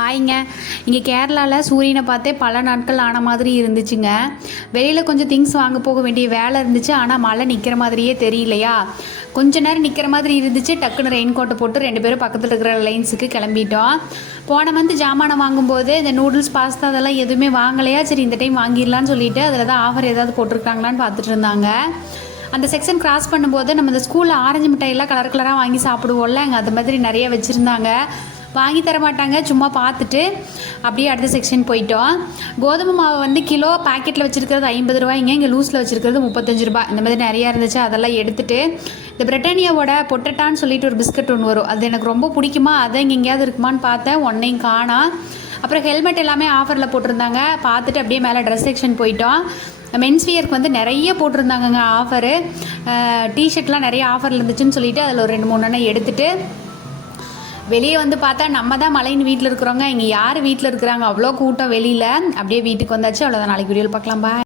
ஹாய்ங்க. இங்கே கேரளாவில் சூரியனை பார்த்தே பல நாட்கள் ஆன மாதிரி இருந்துச்சுங்க. வெளியில் கொஞ்சம் திங்ஸ் வாங்க போக வேண்டிய வேலை இருந்துச்சு. ஆனால் மழை நிற்கிற மாதிரியே தெரியலையா. கொஞ்ச நேரம் நிற்கிற மாதிரி இருந்துச்சு. டக்குன்னு ரெயின் கோட்டை போட்டு 2 பேரும் பக்கத்தில் இருக்கிற லைன்ஸுக்கு கிளம்பிட்டோம். போன மந்த் ஜாமானம் வாங்கும்போது இந்த நூடுல்ஸ் பாஸ்தா அதெல்லாம் எதுவுமே வாங்கலையா. சரி இந்த டைம் வாங்கிடலான்னு சொல்லிட்டு அதில் தான் ஆஃபர் ஏதாவது போட்டிருக்காங்களான்னு பார்த்துட்டு இருந்தாங்க. அந்த செக்ஷன் கிராஸ் பண்ணும்போது நம்ம இந்த ஸ்கூலில் ஆரஞ்சு மிட்டாயெல்லாம் கலர் கலராக வாங்கி சாப்பிடுவோம்ல, அங்கே அது மாதிரி நிறைய வச்சுருந்தாங்க. வாங்கி தர மாட்டாங்க, சும்மா பார்த்துட்டு அப்படியே அடுத்த செக்ஷன் போயிட்டோம். கோதுமை மாவு வந்து கிலோ பேக்கெட்டில் வச்சுருக்கிறது 50 ரூபாய்ங்க, இங்கே லூஸில் வச்சுருக்கிறது 35 ரூபா. இந்த மாதிரி நிறையா இருந்துச்சு. அதெல்லாம் எடுத்துகிட்டு இந்த பிரிட்டானியாவோட பொட்டட்டான்னு சொல்லிட்டு ஒரு பிஸ்கட் ஒன்று வரும், அது எனக்கு ரொம்ப பிடிக்குமா. அதை இங்கே எங்கேயாவது இருக்குமான்னு பார்த்தேன், ஒன்றையும் காணா. அப்புறம் ஹெல்மெட் எல்லாமே ஆஃபரில் போட்டிருந்தாங்க. பார்த்துட்டு அப்படியே மேலே ட்ரெஸ் செக்ஷன் போயிட்டோம். மென்ஸ் வியருக்கு வந்து நிறைய போட்டிருந்தாங்கங்க ஆஃபரு. டிஷர்ட்லாம் நிறைய ஆஃபரில் இருந்துச்சுன்னு சொல்லிட்டு அதில் ஒரு 2-3 எடுத்துகிட்டு வெளியே வந்து பார்த்தா நம்ம தான் மழைன்னு வீட்டில் இருக்கிறோங்க. இங்கே யார் வீட்டில் இருக்கிறாங்க, அவ்வளோ கூட்டம் வெளியில். அப்படியே வீட்டுக்கு வந்தாச்சு. அவ்வளோதான். நாளைக்கு வீடியோவில் பார்க்கலாம். பாய்.